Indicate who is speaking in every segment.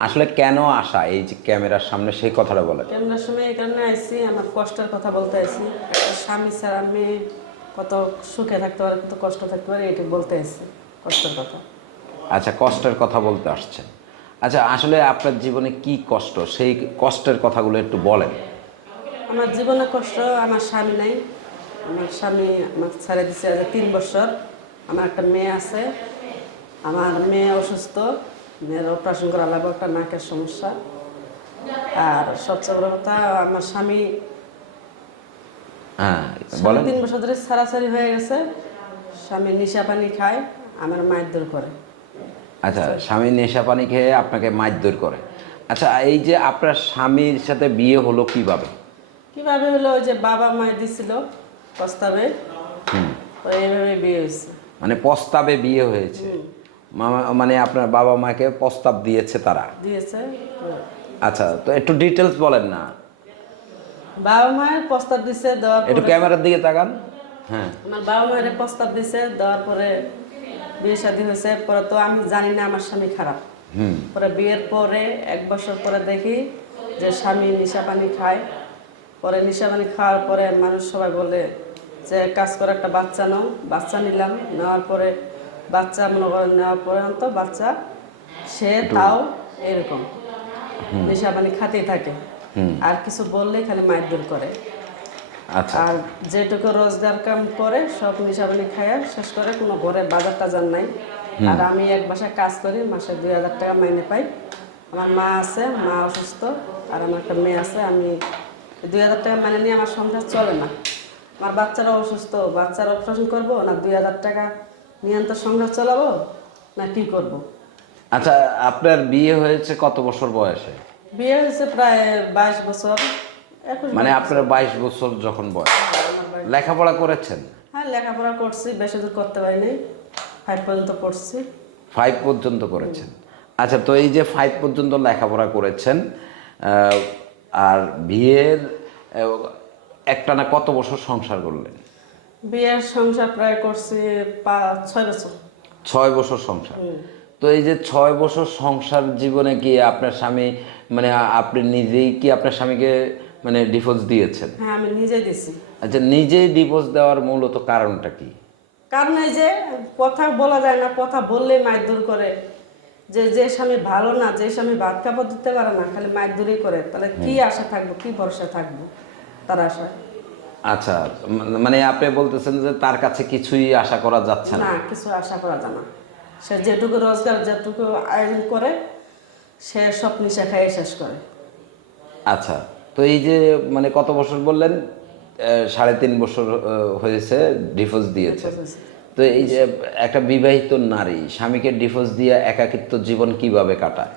Speaker 1: আসলে কেন আসা? এই যে ক্যামেরার সামনে সেই কথাটা বলেন
Speaker 2: ক্যামেরার সামনে এই কারণে আইসি আমার কষ্টের কথা বলতে আইসি স্বামী ছাড়া মেয়ে কত সুখে থাকতে পারে কত কষ্ট থাকতে পারে এটা বলতে আইসি কষ্টের কথা।
Speaker 1: আচ্ছা কষ্টের কথা বলতে আসছেন। আচ্ছা আসলে আপনার জীবনে কি কষ্ট? সেই কষ্টের কথাগুলো একটু বলেন।
Speaker 2: আমার জীবনে কষ্ট আমার স্বামী নাই। আমার স্বামী আমার ছেড়ে দিছে আজ তিন বছর। আমার একটা মেয়ে আছে। আমার মেয়ে অসুস্থ। মেয়ের অপারেশন করা লাগবে একটা নাকের সমস্যা। আর সবচেয়ে বড় কথা আমার স্বামী
Speaker 1: হ্যাঁ বলেন।
Speaker 2: তিন বছর ধরে ছাড়াছাড়ি হয়ে গেছে। স্বামী নিশা পানি খায় আমার মায়ের দূর করে।
Speaker 1: আচ্ছা স্বামী নেশা পানি খেয়ে আপনাকে মারধর করে। আচ্ছা এই যে আপনার স্বামীর সাথে বিয়ে হলো কীভাবে?
Speaker 2: কীভাবে হলো ওই যে বাবা মায়ের দিছিল প্রস্তাবে।
Speaker 1: হুম।
Speaker 2: তো এইভাবে বিয়ে হয়েছে।
Speaker 1: মানে প্রস্তাবে বিয়ে হয়েছে। মানে আপনার বাবা মাকে প্রস্তাব দিয়েছে তারা।
Speaker 2: দিয়েছে।
Speaker 1: আচ্ছা তো একটু ডিটেলস বলেন না।
Speaker 2: বাবা মায়ের প্রস্তাব দিছে দেওয়ার
Speaker 1: একটু ক্যামেরার দিকে তাকান। হ্যাঁ।
Speaker 2: আমার বাবা মায়ের প্রস্তাব দিছে দেওয়ার পরে বিয়ে শাদী হয়েছে। পরে তো আমি জানি না আমার স্বামী খারাপ।
Speaker 1: হুম।
Speaker 2: পরে বিয়ের পরে এক বছর পরে দেখি যে স্বামী নিশা পানি খায়। পরে নিশা পানি খাওয়ার পরে মানুষ সবাই বলে যে কাজ করে একটা বাচ্চা নাও। বাচ্চা নিলাম নেওয়ার পরে বাচ্চা মনে করেন নেওয়া পর্যন্ত বাচ্চা সে তাও এরকম। নিশা পানি খাতেই থাকে। আর কিছু বললেই খালি মায়ের দূর করে।
Speaker 1: আচ্ছা।
Speaker 2: আর যেটুকু রোজগার কাম করে সব নিশাবানি খায় শেষ করে কোনো ঘরে বাজার টাজার নাই। আর আমি এক বাসায় কাজ করি মাসে দুই হাজার টাকা মাইনে পাই। আমার মা আছে মা অসুস্থ আর আমার একটা মেয়ে আছে আমি দুই হাজার টাকা মাইনে নিয়ে আমার সংসার চলে না। আমার বাচ্চারা অসুস্থ বাচ্চারা অপারেশন করব না দুই হাজার টাকা নিয়ে তো সংসার চালাবো না কি করব।
Speaker 1: আচ্ছা আপনার বিয়ে হয়েছে কত বছর বয়সে?
Speaker 2: বিয়ে হয়েছে প্রায় বাইশ বছর
Speaker 1: মানে আপনার বাইশ বছর যখন বয়স। লেখাপড়া করেছেন?
Speaker 2: হ্যাঁ লেখাপড়া করছি বেশি দূর করতে পারিনি। ফাইভ পর্যন্ত পড়ছি।
Speaker 1: ফাইভ পর্যন্ত করেছেন। আচ্ছা তো এই যে ফাইভ পর্যন্ত লেখাপড়া করেছেন আর বিয়ের একটানা কত বছর সংসার করলেন?
Speaker 2: বিয়ের সংসার প্রায় করছি পাঁচ ছয় বছর।
Speaker 1: ছয় বছর সংসার। তো এই যে ছয় বছর সংসার জীবনে কি আপনার স্বামী মানে আপনি নিজেই কি আপনার স্বামীকে মানে ডিভোর্স দিয়েছেন?
Speaker 2: হ্যাঁ আমি নিজে দিছি
Speaker 1: আচ্ছা নিজেই ডিভোর্স দেওয়ার মূলত কারণটা কি?
Speaker 2: কারণ এই যে কথা বলা যায় না কথা বললেই মায়ের দূর করে। যে যে স্বামী ভালো না যে স্বামী ভাত কাপড় দিতে পারে না খালি মায়ের দূরই করে। তাহলে কি আশা থাকব কি ভরসা থাকব? তার আশায়।
Speaker 1: আচ্ছা মানে আপনি বলতেছেন যে তার কাছে কিছুই আশা করা যাচ্ছে না।
Speaker 2: কিছু আশা করা যায় না। সে যেটুকু রোজগার যেটুকু আয়োজন করে সে সব নিশা খাইয়ে শেষ করে।
Speaker 1: আচ্ছা তো এই যে মানে কত বছর বললেন? সাড়ে তিন বছর হয়েছে ডিভোর্স দিয়েছে। তো এই যে একটা বিবাহিত নারী স্বামীকে ডিভোর্স দিয়ে একাকিত্ব জীবন কীভাবে কাটায়?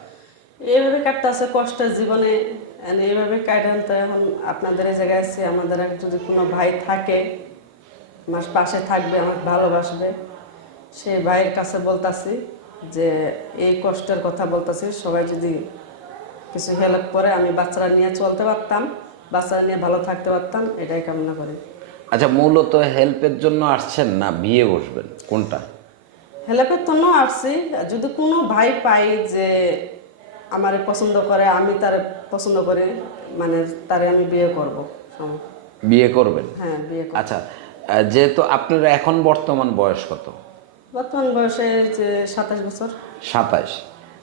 Speaker 2: এইভাবে কাটতেছে কষ্টের জীবনে। এইভাবে কাটান তো এখন আপনাদের এই জায়গায় এসে আমাদের যদি কোনো ভাই থাকে আমার পাশে থাকবে আমাকে ভালোবাসবে সেই ভাইয়ের কাছে বলতাছি যে এই কষ্টের কথা বলতাছি সবাই যদি কিছু হেল্প করে আমি বাচ্চারা নিয়ে চলতে পারতাম বাচ্চারা নিয়ে ভালো থাকতে পারতাম এটাই কামনা করি।
Speaker 1: আচ্ছা মূলত হেল্পের জন্য আসছেন না বিয়ে বসবেন? কোনটা?
Speaker 2: হেল্পের জন্য আসছি যদি কোনো ভাই পাই যে আমারে পছন্দ করে আমি তার পছন্দ করি মানে তারে আমি বিয়ে করব।
Speaker 1: বিয়ে করবেন?
Speaker 2: হ্যাঁ বিয়ে করব।
Speaker 1: আচ্ছা যেহেতু আপনার এখন বর্তমান বয়স কত?
Speaker 2: বর্তমান বয়সে যে সাতাশ বছর।
Speaker 1: সাতাশ।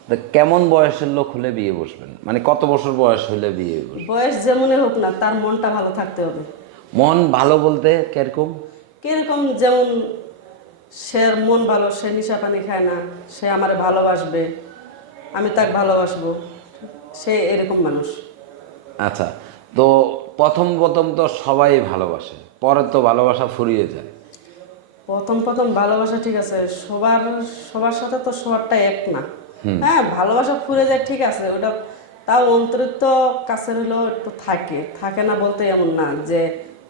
Speaker 1: তো কেমন বয়সের লোক হলে বিয়ে বসবেন? মানে কত বছর বয়স হলে বিয়ে বসবেন?
Speaker 2: বয়স যেমনই হোক না তার মনটা ভালো থাকতে হবে।
Speaker 1: মন ভালো বলতে কীরকম?
Speaker 2: কীরকম যেমন সে মন ভালো সে নিশা পানি খায় না সে আমারে ভালোবাসবে। আমি তাকে ভালোবাসবো। সে এরকম মানুষ।
Speaker 1: আচ্ছা তো প্রথম প্রথম তো সবাই ভালোবাসে পরে তো ভালোবাসা ফুরিয়ে যায়।
Speaker 2: প্রথম প্রথম ভালোবাসা ঠিক আছে সবার সবার সাথে তো সবারটা এক না। হ্যাঁ ভালোবাসা ফুরে যায় ঠিক আছে ওটা তাও অন্তরিত কাছের হলেও একটু থাকে। থাকে না বলতে এমন না যে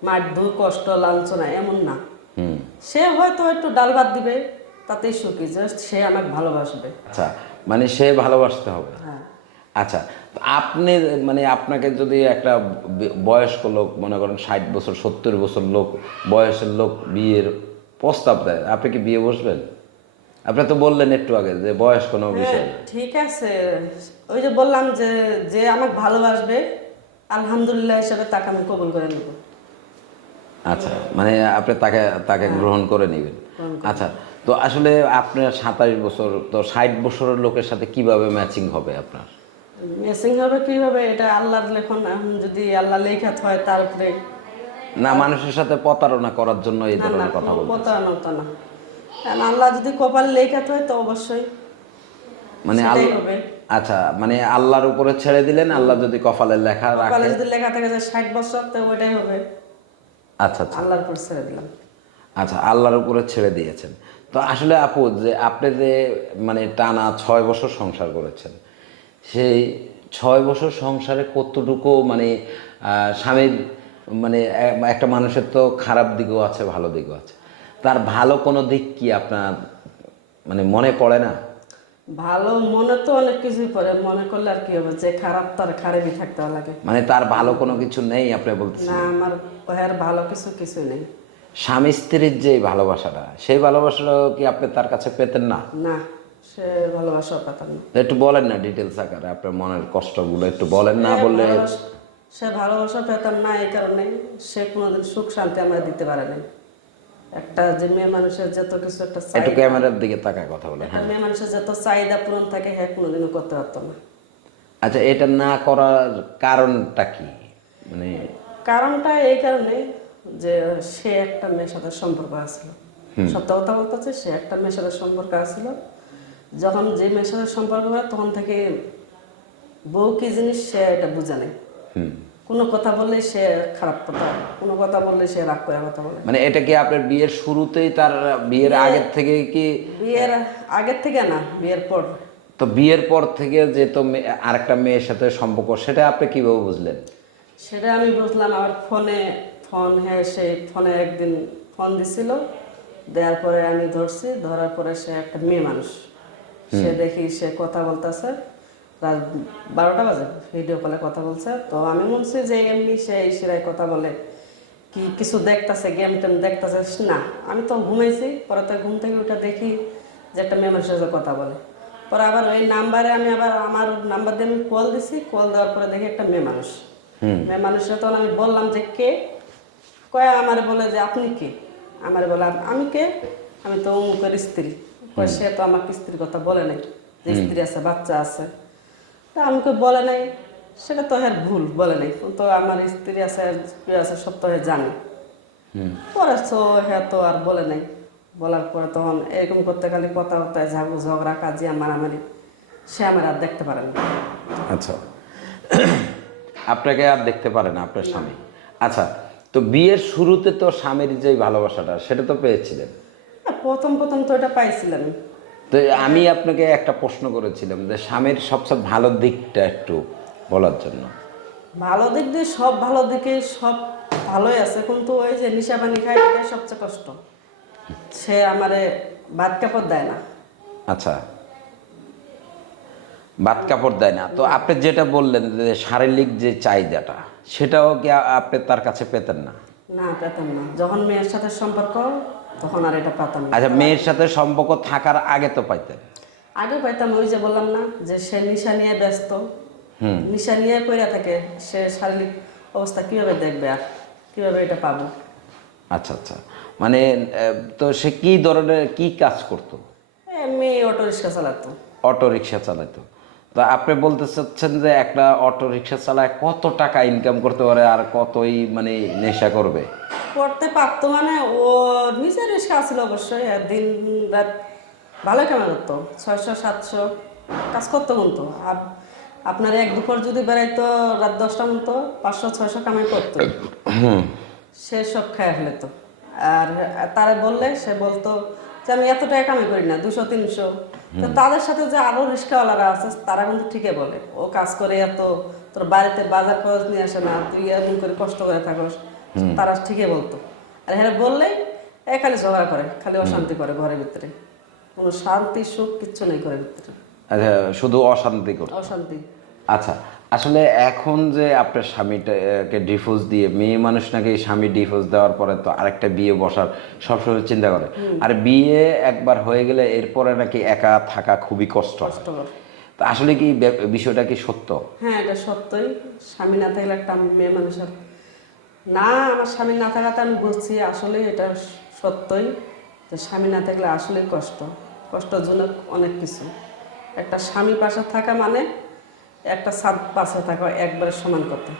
Speaker 2: মার দূর কষ্ট লাঞ্ছনা এমন না।
Speaker 1: হুম।
Speaker 2: সে হয়তো একটু ডাল ভাত দিবে তাতেই সুখী যে সে আমাকে ভালোবাসবে।
Speaker 1: আচ্ছা মানে সে ভালোবাসতে হবে।
Speaker 2: হ্যাঁ।
Speaker 1: আচ্ছা আপনি মানে আপনাকে যদি একটা বয়স্ক লোক মনে করেন ষাট বছর সত্তর বছর লোক বয়সের লোক বিয়ের প্রস্তাব দেয় আপনি কি বিয়ে বসবেন? আপনি তো বললেন একটু আগে যে বয়স কোনো বিষয়।
Speaker 2: হ্যাঁ, ঠিক আছে। ওই যে বললাম যে যে আমাকে ভালোবাসবে আলহামদুলিল্লাহ হিসাবে তাকে আমি কবুল করে নেব।
Speaker 1: আচ্ছা মানে আপনি তাকে তাকে গ্রহণ করে নেবেন। আচ্ছা তো আসলে আপনার সাতাশ বছর তো ষাট বছরের লোকের সাথে কীভাবে ম্যাচিং হবে আপনার?
Speaker 2: ম্যাচিং হবে কীভাবে? এটা আল্লাহর লেখন। যদি আল্লাহ লেখা হয় তার উপরে
Speaker 1: না মানুষের সাথে প্রতারণা করার জন্য এই ধরনের কথা
Speaker 2: কোনো
Speaker 1: বলছেন
Speaker 2: প্রতারণা তো না। কারণ আল্লাহ যদি কপাল লেখা হয় তো অবশ্যই
Speaker 1: মানে আল্লাহ
Speaker 2: হবে।
Speaker 1: আচ্ছা মানে আল্লাহর উপরে ছেড়ে দিলেন আল্লাহ যদি কপালে লেখা রাখে কপালে
Speaker 2: যদি লেখা থাকে যে ষাট বছর তো ওইটাই হবে।
Speaker 1: আচ্ছা আচ্ছা।
Speaker 2: আল্লাহর উপর ছেড়ে দিলাম।
Speaker 1: আচ্ছা আল্লাহর উপরে ছেড়ে দিয়েছেন। তো আসলে আপু যে আপনি যে মানে টানা ছয় বছর সংসার করেছেন সেই ছয় বছর সংসারে কতটুকু মানে স্বামীর মানে একটা মানুষের তো খারাপ দিকও আছে ভালো দিকও আছে। তার ভালো কোনো দিক কি আপনার মানে মনে পড়ে না?
Speaker 2: ভালো মনে তো অনেক কিছুই পড়ে মনে করলে আর কি হবে? যে খারাপ তার খারাপই থাকতে লাগে।
Speaker 1: মানে তার ভালো কোনো কিছু নেই আপনি বলতেছেন?
Speaker 2: না আমার ওহের ভালো কিছু কিছু নেই।
Speaker 1: স্বামী স্ত্রীর যে ভালোবাসাটা সেই ভালোবাসাটাও কি আপনি তার কাছে পেতেন না?
Speaker 2: না সে ভালোবাসা পেতাম না।
Speaker 1: একটু বলেন না ডিটেলস আকারে আপনার মনের কষ্টগুলো একটু বলেন না বললে
Speaker 2: সে ভালোবাসা পেতাম না এই কারণে সে কোনোদিন সুখ শান্তি আমরা দিতে পারে নাই। একটা যে মেয়ে মানুষের যত কিছু একটা
Speaker 1: একটু ক্যামেরার দিকে তাকায় কথা বলেন
Speaker 2: একটা মেয়ে মানুষের যত চাহিদা পূরণ থাকে হ্যাঁ কোনোদিনও করতে পারতো না।
Speaker 1: আচ্ছা এটা না করার কারণটা কি? মানে
Speaker 2: কারণটা এই কারণে যে সে একটা মেয়ের সাথে সম্পর্ক আছিল সত্য কথা বলতেছে সে একটা মেয়ের সাথে সম্পর্ক আছিল যখন যে মেয়ের সাথে সম্পর্ক হয় তখন থেকে বউ কি জিনিস সে এটা বুঝে নেই
Speaker 1: হুম।
Speaker 2: কোনো কথা বললে সে খারাপ কথা কোনো কথা বললে সে রাগ করে কথা বলে।
Speaker 1: মানে এটা কি আপনার বিয়ের শুরুতেই তার বিয়ের আগের থেকে কি?
Speaker 2: বিয়ের আগের থেকে না বিয়ের পর।
Speaker 1: তো বিয়ের পর থেকে যে তো আরেকটা মেয়ের সাথে সম্পর্ক সেটা আপনি কীভাবে বুঝলেন?
Speaker 2: সেটা আমি বুঝলাম আমার ফোনে ফোন হ্যাঁ সে ফোনে একদিন ফোন দিছিল দেওয়ার পরে আমি ধরছি ধরার পরে সে একটা মেয়ে মানুষ। সে দেখি সে কথা বলতেছে। রাত বারোটা বাজে ভিডিও কলে কথা বলছে। তো আমি বলছি যে এমনি সে ইশারায় কথা বলে কি কিছু দেখতাছে গেম টেম দেখতাছে? না। আমি তো ঘুমাইছি পরে তো ঘুম থেকে উঠে দেখি যে একটা মেয়ে মানুষের সাথে কথা বলে। পরে আবার ওই নাম্বারে আমি আবার আমার নাম্বার দিয়ে আমি কল দিছি কল দেওয়ার পরে দেখি একটা মেয়ে মানুষ। মেয়ে মানুষের তখন আমি বললাম যে কে? কয় আমার বলে যে আপনি কে? আমার বলে আমি কে? আমি তো অমুকের স্ত্রী। কয় সে তো আমাকে স্ত্রীর কথা বলে নাই যে স্ত্রী আছে বাচ্চা আছে। তা আমাকে বলে নাই। সেটা তো হ্যাঁ ভুল বলে নাই। তো আমার স্ত্রী আছে আর কি আছে সব তো হ্যাঁ জানে। পরে তো হ্যাঁ তো আর বলে নাই। বলার পরে তখন এরকম করতে খালি কথা হতে ঝাগু ঝগড়া কাজিয়া মারামারি সে আমার আর দেখতে পারে না।
Speaker 1: আচ্ছা। আপনাকে আর দেখতে পারে না আপনার স্বামী। আচ্ছা তো বিয়ের শুরুতে তো স্বামীর যে ভালোবাসাটা সেটা তো পেয়েছিলেন?
Speaker 2: প্রথম প্রথম তো এটা পাইছিলাম।
Speaker 1: তো আমি আপনাকে একটা প্রশ্ন করেছিলাম যে স্বামীর সবচেয়ে ভালো দিকটা একটু বলার জন্য।
Speaker 2: ভালো দিক দিয়ে সব ভালো দিকে সব ভালোই আছে কিন্তু ওই যে নিশা পানি খায় এটাই সবচেয়ে কষ্ট। সে আমারে ভাত কাপড় দেয় না।
Speaker 1: আচ্ছা। বাদ কাপড় দেয় না। তো আপনি যেটা বললেন যে শারীরিক যে চাহিদাটা সেটাও কি আপনি তার কাছে পেতেন না?
Speaker 2: না পেতাম না। যখন মেয়ের সাথে সম্পর্ক তখন আর এটা পেতাম
Speaker 1: আচ্ছা মেয়ের সাথে সম্পর্ক থাকার আগে তো পাইতেন
Speaker 2: আগে পাইতাম ওই যে বললাম না যে সে নিশা নিয়ে ব্যস্ত। নিশা নিয়ে কইরা থাকে সে শারীরিক অবস্থা কীভাবে দেখবে আর কীভাবে এটা পাবো?
Speaker 1: আচ্ছা আচ্ছা। মানে তো সে কি ধরনের কি কাজ করতো?
Speaker 2: এমনি অটো রিক্সা চালাতো।
Speaker 1: অটো রিক্সা চালাতো তো আপনি বলতে চাচ্ছেন যে একটা অটো রিক্সা চালায় কত টাকা ইনকাম করতে পারে আর কতই মানে নেশা করবে?
Speaker 2: করতে পারতো মানে ও নিজের রিক্সা ছিল অবশ্যই দিন রাত ভালো কামাই করতো ছয়শো সাতশো কাজ করতো কিন্তু আপ- আপনার এক দুপুর যদি বেড়াইতো রাত দশটা মতো পাঁচশো ছয়শো কামাই করতো। সে সব খায় ফেলে তো আর তারা বললে সে বলতো যে আমি এত টাকা কামাই করি না দুশো তিনশো। তো তাদের সাথে যে আরও রিক্সাওয়ালারা আছে তারা কিন্তু ঠিকই বলে ও কাজ করে এত তোর বাড়িতে বাজার খরচ নিয়ে আসে না তুই এমন করে কষ্ট করে থাকস। তারা ঠিকই বলতো। আর হ্যাঁ বললেই এ খালি ঝগড়া করে খালি অশান্তি করে ঘরের ভিতরে। কোনো শান্তি সুখ কিচ্ছু নেই ঘরের ভিতরে।
Speaker 1: আচ্ছা শুধু অশান্তি করতো?
Speaker 2: অশান্তি।
Speaker 1: আচ্ছা আসলে এখন যে আপনার স্বামীটাকে ডিভোর্স দিয়ে মেয়ে মানুষ নাকি স্বামী ডিভোর্স দেওয়ার পরে তো আরেকটা বিয়ে বসার সবসময় চিন্তা করে। আর বিয়ে একবার হয়ে গেলে এরপরে নাকি একা থাকা খুবই কষ্ট। আসলে কি বিষয়টা কি সত্য?
Speaker 2: হ্যাঁ এটা সত্যই। স্বামী না থাকলে একটা মেয়ে মানুষের না, আমার স্বামী না থাকাতে আমি বুঝছি আসলে এটা সত্যই যে স্বামী না থাকলে আসলেই কষ্ট। কষ্টজনক অনেক কিছু। একটা স্বামী পাশে থাকা মানে একটা সাত পাশে থাকা, একবারে সমান কথা।